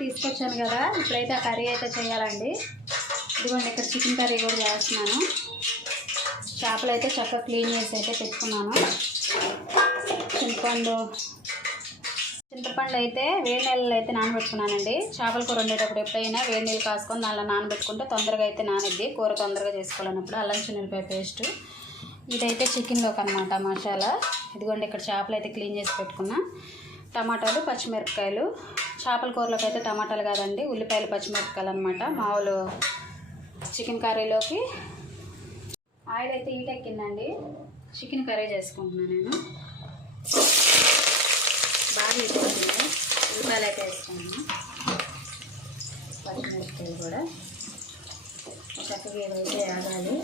తీసుకొచ్చాను కదా ఇప్పుడైతే ఆ కర్రీ అయితే చేయాలండి. ఇదిగోండి ఇక్కడ చికెన్ కర్రీ కూడా చేస్తున్నాను. చేపలు అయితే చక్కగా క్లీన్ చేసి అయితే పెట్టుకున్నాను. చింతపండు చింతపండు అయితే వేడి నీళ్ళు అయితే నానబెట్టుకున్నానండి. చేపల కూర వండేటప్పుడు ఎప్పుడైనా వేడి నీళ్ళు కాసుకొని దానిలో నానబెట్టుకుంటే తొందరగా అయితే నానిద్ది. కూర తొందరగా చేసుకోవాలన్నప్పుడు అల్లం చిన్నపాయ పేస్ట్. ఇదైతే చికెన్లోకి అనమాట మసాలా. ఇదిగోండి ఇక్కడ చేపలు అయితే క్లీన్ చేసి పెట్టుకున్నా. టమాటాలు పచ్చిమిరపకాయలు. చేపల కూరలోకి అయితే టమాటాలు కాదండి ఉల్లిపాయలు పచ్చిమిరపకాయలు అనమాట మామూలు చికెన్ కర్రీలోకి ఆయిల్ అయితే హీట్ ఎక్కిందండి. చికెన్ కర్రీ చేసుకుంటున్నాను నేను. బాగా హీట్ అవుతుంది ఉల్లిపాయలు అయితే వేసుకున్నాను పచ్చిమిరపకాయలు కూడా. చక్కగా ఇవైతే ఆగాలి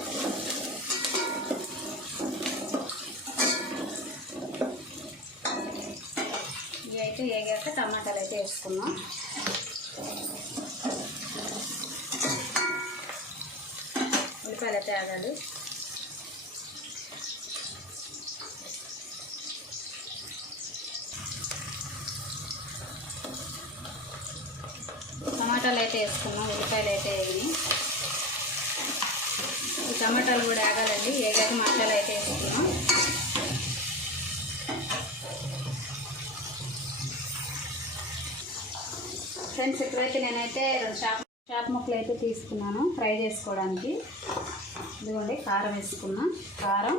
ఇవి వేగాక టమాటాలు అయితే వేసుకున్నాం ఉల్లిపాయలు అయితే ఆగాలి టమాటాలు అయితే వేసుకున్నాం ఉల్లిపాయలు అయితే వేగినాయి ఈ టమాటాలు కూడా ఆగాలండి ఏగాక మసాలా అయితే వేసుకున్నాం ఫ్రెండ్స్ ఇప్పుడైతే నేనైతే షాప్ షాప్ ముక్కలు అయితే తీసుకున్నాను ఫ్రై చేసుకోవడానికి. ఇదిగోండి కారం వేసుకున్నా. కారం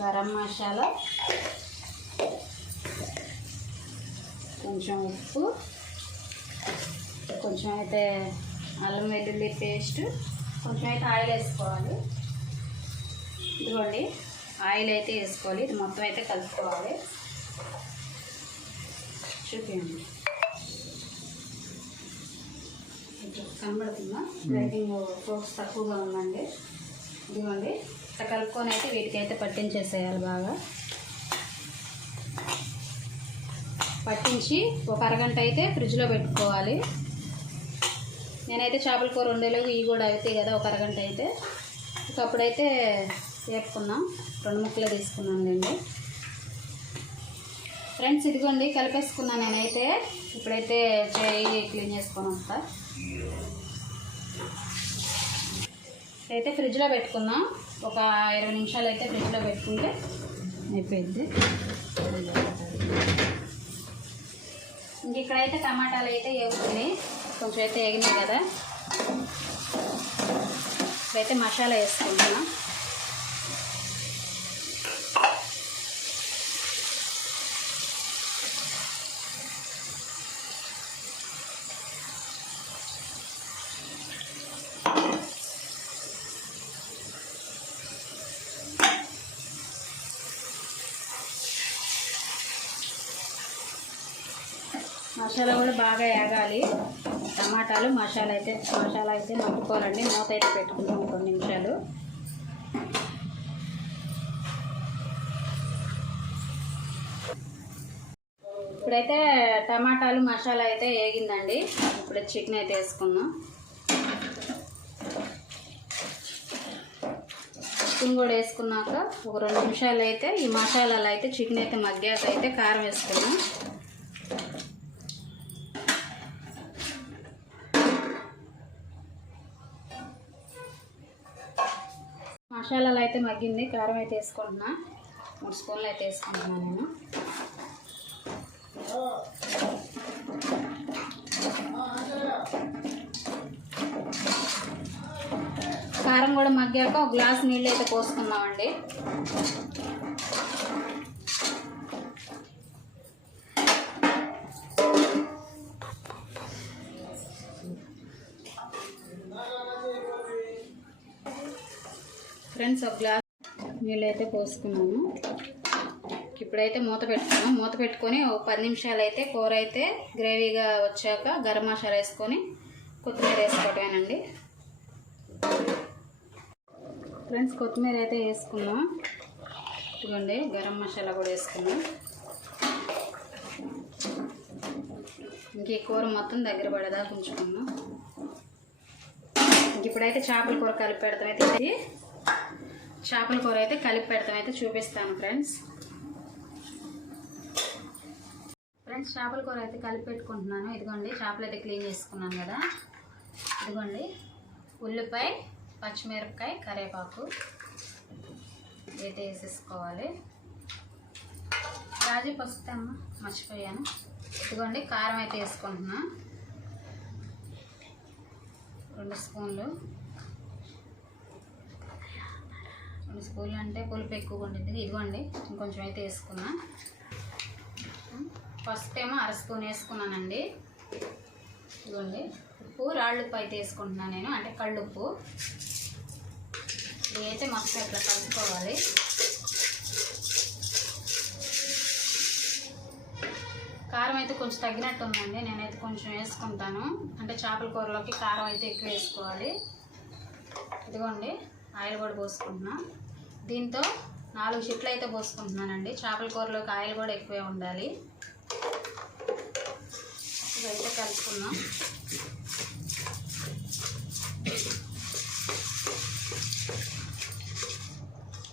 గరం మసాలా కొంచెం ఉప్పు కొంచెం అయితే అల్లం వెల్లుల్లి పేస్ట్ కొంచెం అయితే ఆయిల్ వేసుకోవాలి. ఇదిగోండి ఆయిల్ అయితే వేసుకోవాలి. ఇది మొత్తం అయితే కలుపుకోవాలి. చూపించండి ఇట్లా కనబడుతుందా? లైటింగ్ ఫోక్స్ తక్కువగా ఉందండి. ఇదిగోండి. ఇట్లా కలుపుకొని అయితే వీటికైతే పట్టించేసేయాలి బాగా. పట్టించి ఒక అరగంట అయితే ఫ్రిడ్జ్లో పెట్టుకోవాలి. నేనైతే చేపల కూర వండేలోకి ఇవి కూడా అవుతాయి కదా ఒక అరగంట అయితే. ఇక అప్పుడైతే వేపుకున్నాం రెండు ముక్కలు తీసుకున్నానులేండి. ఫ్రెండ్స్ ఇదిగోండి కలిపేసుకున్నాను నేనైతే. ఇప్పుడైతే చేయి క్లీన్ చేసుకొని వస్తా. అయితే ఫ్రిడ్జ్లో పెట్టుకుందాం. ఒక ఇరవై నిమిషాలు అయితే ఫ్రిడ్జ్లో పెట్టుకుంటే అయిపోయింది. ఇంక ఇక్కడైతే టమాటాలు అయితే వేగుతున్నాయి కొంచెం అయితే వేగినాయి కదా. ఇప్పుడైతే మసాలా వేసుకుంటున్నాం. మసాలా కూడా బాగా వేగాలి టమాటాలు మసాలా అయితే మసాలా అయితే మగ్గుకోవాలండి మూత అయితే పెట్టుకుంటాం కొన్ని నిమిషాలు. ఇప్పుడైతే టమాటాలు మసాలా అయితే వేగిందండి ఇప్పుడు చికెన్ అయితే వేసుకున్నాం చికెన్ కూడా వేసుకున్నాక ఒక రెండు నిమిషాలు అయితే ఈ మసాలాలు అయితే చికెన్ అయితే మగ్గాక అయితే కారం వేసుకున్నాం మసాలాలు అయితే మగ్గింది. కారం అయితే వేసుకుంటున్నా. మూడు స్పూన్లు అయితే వేసుకుంటున్నా నేను. కారం కూడా మగ్గాక ఒక గ్లాస్ నీళ్ళు అయితే పోసుకుందామండి. కోసుకున్నాము. ఇప్పుడైతే మూత పెట్టుకున్నాం. మూత పెట్టుకొని ఒక పది నిమిషాలు అయితే కూర అయితే గ్రేవీగా వచ్చాక గరం మసాలా వేసుకొని కొత్తిమీర వేసుకోవటమేనండి. ఫ్రెండ్స్ కొత్తిమీర అయితే వేసుకున్నాం. ఇదిగోండి గరం మసాలా కూడా వేసుకున్నాం. ఇంక ఈ కూర మొత్తం దగ్గర పడేదాకా ఉంచుకున్నాం. ఇంక ఇప్పుడైతే చేపల కూర కలిపి పెడతాం. అయితే చేపల కూర అయితే కలిపి పెడతాం అయితే చూపిస్తాను ఫ్రెండ్స్. ఫ్రెండ్స్ చేపల కూర అయితే కలిపి పెట్టుకుంటున్నాను. ఇదిగోండి చేపలు అయితే క్లీన్ చేసుకున్నాను కదా. ఇదిగోండి ఉల్లిపాయ పచ్చిమిరపకాయ కరివేపాకు అయితే వేసేసుకోవాలి. రాజీ పసుపు అమ్మ మర్చిపోయాను. ఇదిగోండి కారం అయితే వేసుకుంటున్నా. రెండు స్పూన్లు. రెండు అంటే పులుపు ఎక్కువగా ఉంటుంది ఇదిగోండి ఇంకొంచెం అయితే వేసుకున్నా. ఫస్ట్ ఏమో అర స్పూన్ వేసుకున్నానండి. ఇదిగోండి ఉప్పు రాళ్ళుప్పు అయితే వేసుకుంటున్నాను నేను అంటే కళ్ళుప్పు. ఇది అయితే మొత్తం ఇట్లా కలుపుకోవాలి. కారం అయితే కొంచెం తగ్గినట్టు ఉందండి నేనైతే కొంచెం వేసుకుంటాను. అంటే చేపల కూరలోకి కారం అయితే ఎక్కువ వేసుకోవాలి. ఇదిగోండి ఆయిల్ కూడా పోసుకుంటున్నాను దీంతో నాలుగు చిట్లు అయితే పోసుకుంటున్నానండి. చేపల కూరలో కాయలు కూడా ఎక్కువే ఉండాలి. ఇదైతే కలుపుకుందాం.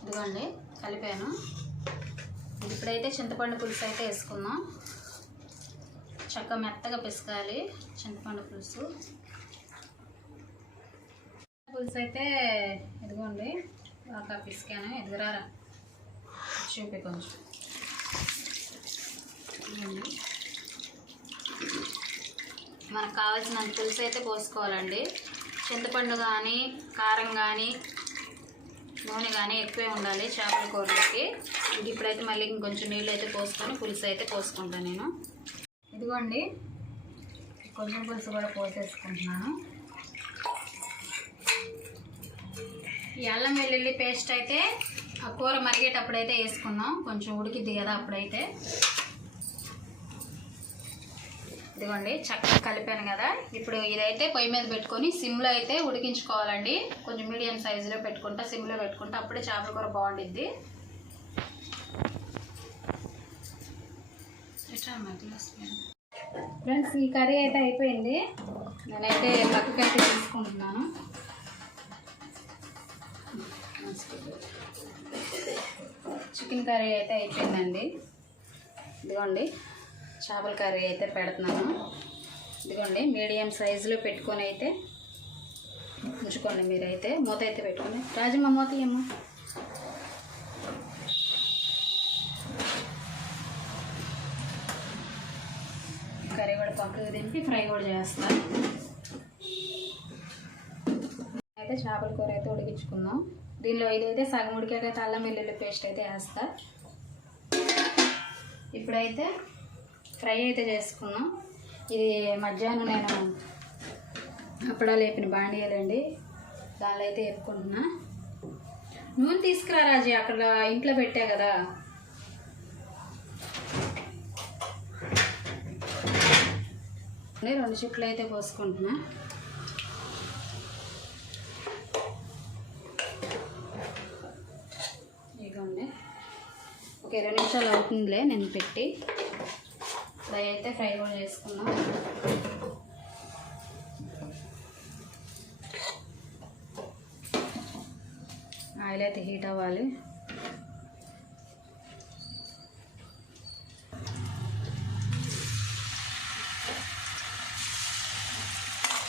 ఇదిగోండి కలిపాను. ఇప్పుడైతే చింతపండు పులుసు అయితే వేసుకుందాం. చక్కగా మెత్తగా పిసకాలి చింతపండు పులుసు. పులుసు అయితే ఇదిగోండి బాగా పిసికాను ఎదురారా చూపి కొంచెం. మనకు కావాల్సినంత పులుసు అయితే పోసుకోవాలండి. చింతపండు కానీ కారం కానీ నూనె కానీ ఎక్కువే ఉండాలి చేపల కూరలకి. ఇది ఇప్పుడైతే మళ్ళీ ఇంకొంచెం నీళ్ళు అయితే పోసుకొని పులుసు అయితే పోసుకుంటాను నేను. ఇదిగోండి. కొంచెం పులుసు కూడా పోసేసుకుంటున్నాను. ఈ అల్లం వెల్లుల్లి పేస్ట్ అయితే ఆ కూర మరిగేటప్పుడు అయితే వేసుకున్నాం. కొంచెం ఉడికిద్ది కదా అప్పుడైతే. ఇదిగోండి చక్కగా కలిపాను కదా. ఇప్పుడు ఇదైతే పొయ్యి మీద పెట్టుకొని సిమ్లో అయితే ఉడికించుకోవాలండి. కొంచెం మీడియం సైజులో పెట్టుకుంటా సిమ్లో పెట్టుకుంటా అప్పుడే చేపల కూర బాగుండిద్ది. ఫ్రెండ్స్ ఈ కర్రీ అయితే అయిపోయింది. నేనైతే పక్కకైతే తీసుకుంటున్నాను. చికెన్ కర్రీ అయితే అయిపోయిందండి. ఇదిగోండి చేపల కర్రీ అయితే పెడుతున్నాను. ఇదిగోండి మీడియం సైజులో పెట్టుకొని అయితే ఉంచుకోండి మీరైతే. మూత అయితే పెట్టుకోండి. రాజమ్మ మూత ఏమో కర్రీ కూడా పక్కకు దింపి ఫ్రై కూడా చేస్తాను. అయితే చేపల కూర అయితే ఉడికించుకుందాం. దీనిలో ఇదైతే సగం ఉడికాకైతే అల్లం వెల్లుల్లి పేస్ట్ అయితే వేస్తా. ఇప్పుడైతే ఫ్రై అయితే చేసుకున్నాం. ఇది మధ్యాహ్నం నేను అప్పుడా లేపిన బాండియాలండి దానిలో అయితే వేపుకుంటున్నా. నూనె తీసుకురా రాజీ అక్కడ ఇంట్లో పెట్టా కదా. రెండు చుట్లు అయితే పోసుకుంటున్నా ఇదిగోండి ఒక ఇరవై నిమిషాలు అవుతుందిలే నేను పెట్టి ఫ్రై అయితే ఫ్రై కూడా చేసుకున్నాం ఆయిల్ అయితే హీట్ అవ్వాలి.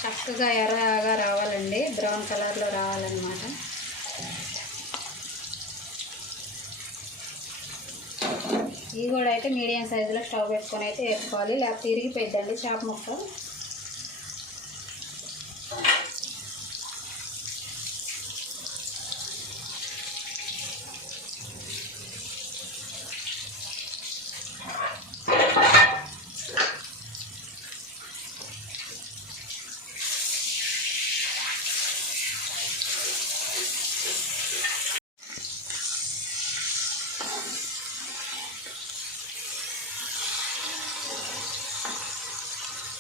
చక్కగా ఎర్రగా రావాలండి బ్రౌన్ కలర్లో రావాలన్నమాట. ఇవి కూడా అయితే మీడియం సైజులో స్టవ్ పెట్టుకొని అయితే వేసుకోవాలి. లేకపోతే ఇరిగిపోయిద్దండి చేప ముక్క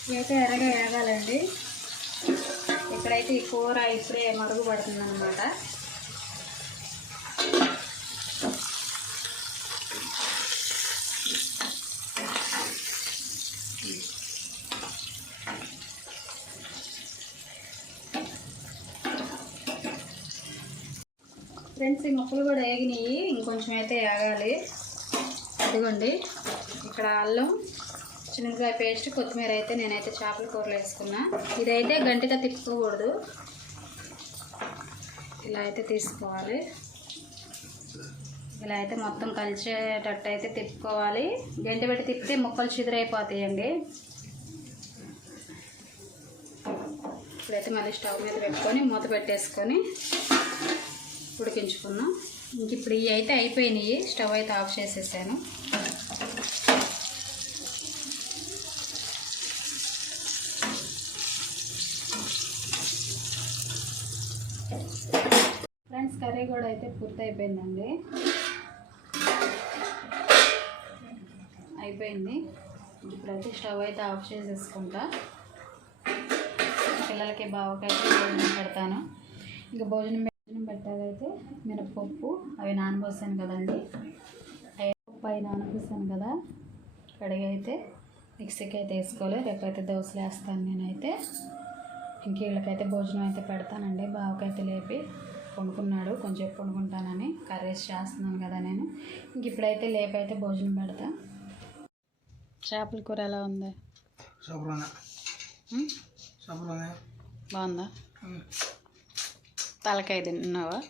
ఇవైతే ఎర్రగా వేగాలండి ఇక్కడైతే ఈ కూర ఇప్పుడే మరుగుపడుతుంది అనమాట ఫ్రెండ్స్ ఈ ముక్కలు కూడా వేగినాయి ఇంకొంచెం అయితే వేగాలి ఇదిగోండి. ఇక్కడ అల్లం శనగకాయ పేస్ట్ కొత్తిమీర అయితే నేనైతే చేపల కూరలో వేసుకున్నా. ఇదైతే గంటగా తిప్పుకోకూడదు. ఇలా అయితే తీసుకోవాలి. ఇలా అయితే మొత్తం కలిసేటట్టు అయితే తిప్పుకోవాలి. గంటి పెట్టి తిప్పితే ముక్కలు చిదురైపోతాయండి. ఇప్పుడైతే మళ్ళీ స్టవ్ మీద పెట్టుకొని మూత పెట్టేసుకొని ఉడికించుకున్నాం. ఇంక ఇప్పుడు ఇవి అయితే అయిపోయినాయి. స్టవ్ అయితే ఆఫ్ చేసేసాను ఫ్రెండ్స్ కర్రీ కూడా అయితే పూర్తయిపోయిందండి. అయిపోయింది. ఇప్పుడైతే స్టవ్ అయితే ఆఫ్ చేసేసుకుంటా. పిల్లలకి బావకైతే భోజనం పెడతాను. ఇంకా భోజనం భోజనం పెట్టాకైతే మినపప్పు అవి నానబోసాను కదండి. అవి పప్పు అవి నానబోసాను కదా. కడిగి అయితే మిక్సీకి అయితే వేసుకోవాలి. రేపైతే దోశలు వేస్తాను నేనైతే. ఇంక వీళ్ళకైతే భోజనం అయితే పెడతానండి. బావకైతే లేపి. కొనుక్కున్నాడు కొంచెం కొనుక్కుంటానని కర్రీస్ చేస్తున్నాను కదా నేను. ఇంక ఇప్పుడైతే లేపి అయితే భోజనం పెడతా. చేపల కూర ఎలా ఉంది? బాగుందా? తలకాయ తిన్నావా?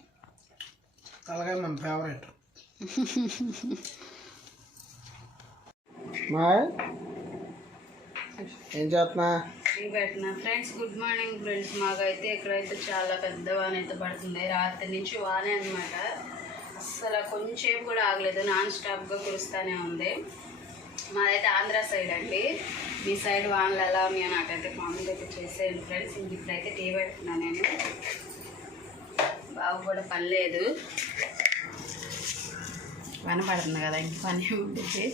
తలకాయ మన ఫేవరెట్ మా ఏం చేస్తున్నా పెట్టిన ఫ్రెండ్స్ గుడ్ మార్నింగ్ ఫ్రెండ్స్ మాకైతే ఇక్కడైతే చాలా పెద్ద వాన అయితే పడుతుంది. రాత్రి నుంచి వానే అనమాట అసలు కొంచెం కూడా ఆగలేదు. నాన్ స్టాప్గా కురుస్తూనే ఉంది. మాదైతే ఆంధ్ర సైడ్ అండి. మీ సైడ్ వానలు ఎలా ఉన్నాయో నాకైతే కామెంట్ అయితే చేసేయండి ఫ్రెండ్స్ ఇంక ఇప్పుడైతే టీ పెడుతున్నాను నేను. బాబు కూడా పని లేదు. వాన పడుతుంది కదా ఇంక పని ఉంటుంది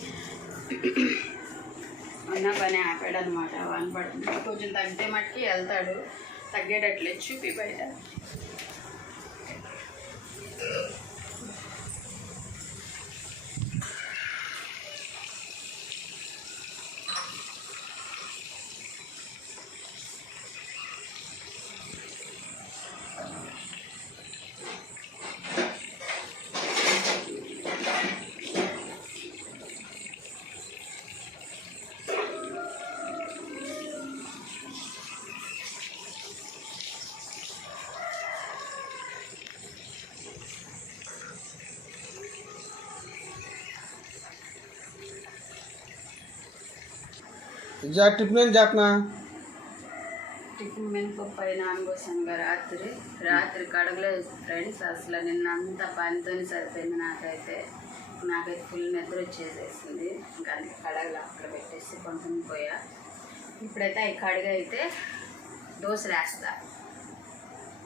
ఉన్న పని ఆపాడు అనమాట వాన పడుతుంది కొంచెం తగ్గితే మట్టుకి వెళ్తాడు. తగ్గేటట్లే చూపి బయట. ಜಾ ಟಿಫಿನ್ ఏం చేస్తున్నా? టిఫిన్ మినపప్పు పై రాత్రి రాత్రి కడగలేదు ఫ్రెండ్స్ అసలు నిన్న అంతా పనితోనే సరిపోయింది నాకైతే. నాకైతే ఫుల్ నిద్ర వచ్చేసేసింది. ఇంకా అందుకే కడగలు అక్కడ పెట్టేసి కొంచెం పోయా. ఇప్పుడైతే అవి కడిగి అయితే దోశలు వేస్తా.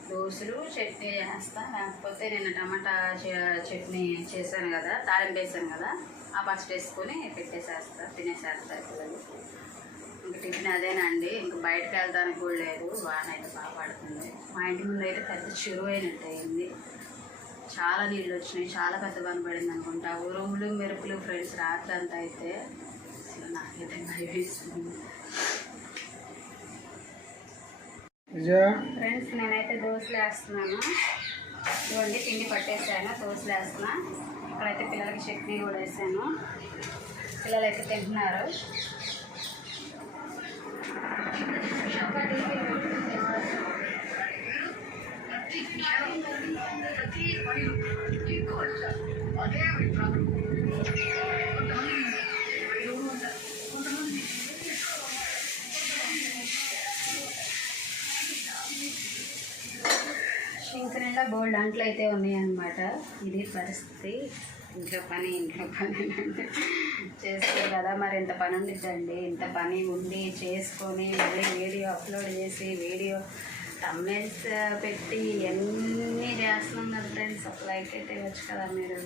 దోశలు చట్నీ వేస్తా. లేకపోతే నేను టమాటా చట్నీ చేశాను కదా తాలింపు వేసాను కదా ఆ ఫస్ట్ వేసుకొని పెట్టేసేస్తా తినేసేస్తా పిల్లలు ఇంక టిఫిన్ అదేనండి ఇంక బయటకు వెళ్ళడానికి కూడా లేదు. వాన అయితే బాగా పడుతుంది. మా ఇంటి ముందు అయితే పెద్ద చెరువు అయినట్టు అయింది. చాలా నీళ్ళు వచ్చినాయి. చాలా పెద్ద వాన పడింది అనుకుంటా. ఉరుములు మెరుపులు ఫ్రెండ్స్ రాత్రి అంతా అయితే అసలు నాకైతే భయం వేస్తుంది ఇజా ఫ్రెండ్స్ నేనైతే దోశలు వేస్తున్నాను. ఇదిగోండి పిండి పట్టేసాను దోశలు వేస్తున్నా. ఇక్కడైతే పిల్లలకి చట్నీ కూడా వేసాను. పిల్లలు అయితే తింటున్నారు. ఇంకా బోల్డ్ అంట్లు అయితే ఉన్నాయన్నమాట. ఇది పరిస్థితి. ఇంట్లో పని ఇంట్లో పని అంటే చేస్తే కదా మరి ఇంత పని ఉండిద్దండి. ఇంత పని ఉండి చేసుకొని మళ్ళీ వీడియో అప్లోడ్ చేసి వీడియో తమ్మెల్స్ పెట్టి ఇవన్నీ చేస్తున్నాం కదా ఫ్రెండ్స్. ఒక లైక్ అయితే ఇవ్వచ్చు కదా మీరు.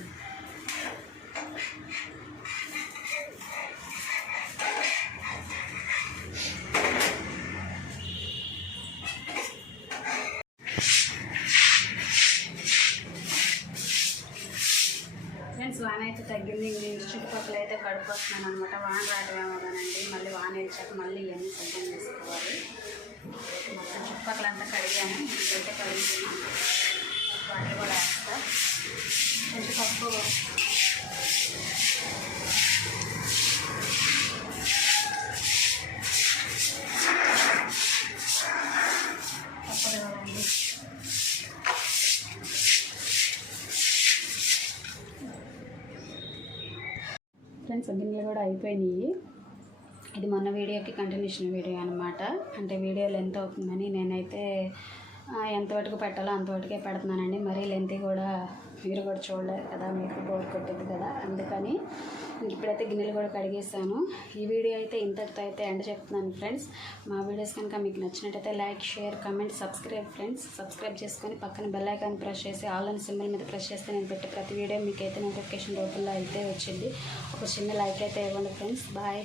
తగ్గింది. నేను చుట్టుపక్కల అయితే కడుకొస్తున్నాను అనమాట వాన రావటమేమో కానండి మళ్ళీ వాన వేసాక మళ్ళీ ఇవన్నీ సిద్ధం చేసుకోవాలి మొత్తం చుట్టుపక్కల అంతా కడిగాను. ఇదైతే కడుగుతున్నాను. వాటర్ కూడా వేస్తా. కొంచెం ఫ్రెండ్స్ గిన్నెలు కూడా అయిపోయినాయి. ఇది మొన్న వీడియోకి కంటిన్యూషన్ వీడియో అనమాట అంటే వీడియో లెంత్ అవుతుందని నేనైతే ఎంత ఎంతవరకు పెట్టాలో అంతవరకే పెడుతున్నానండి. మరీ లెంత్ కూడా మీరు కూడా చూడలేరు కదా మీకు బోర్ కొట్టింది కదా. అందుకని ఇప్పుడైతే గిన్నెలు కూడా కడిగేసాను ఈ వీడియో అయితే ఇంతటితో అయితే ఎండ్ చెప్తున్నాను ఫ్రెండ్స్. మా వీడియోస్ కనుక మీకు నచ్చినట్టయితే like share comment subscribe friends. Subscribe చేసుకొని పక్కన బెల్ ఐకాన్ ప్రెస్ చేసి ఆల్ అని సింబల్ మీద ప్రెస్ చేస్తే నేను పెట్టే ప్రతి వీడియో మీకు అయితే నోటిఫికేషన్ రూపంలో అయితే వచ్చింది. ఒక చిన్న లైక్ అయితే ఇవ్వండి ఫ్రెండ్స్. బాయ్.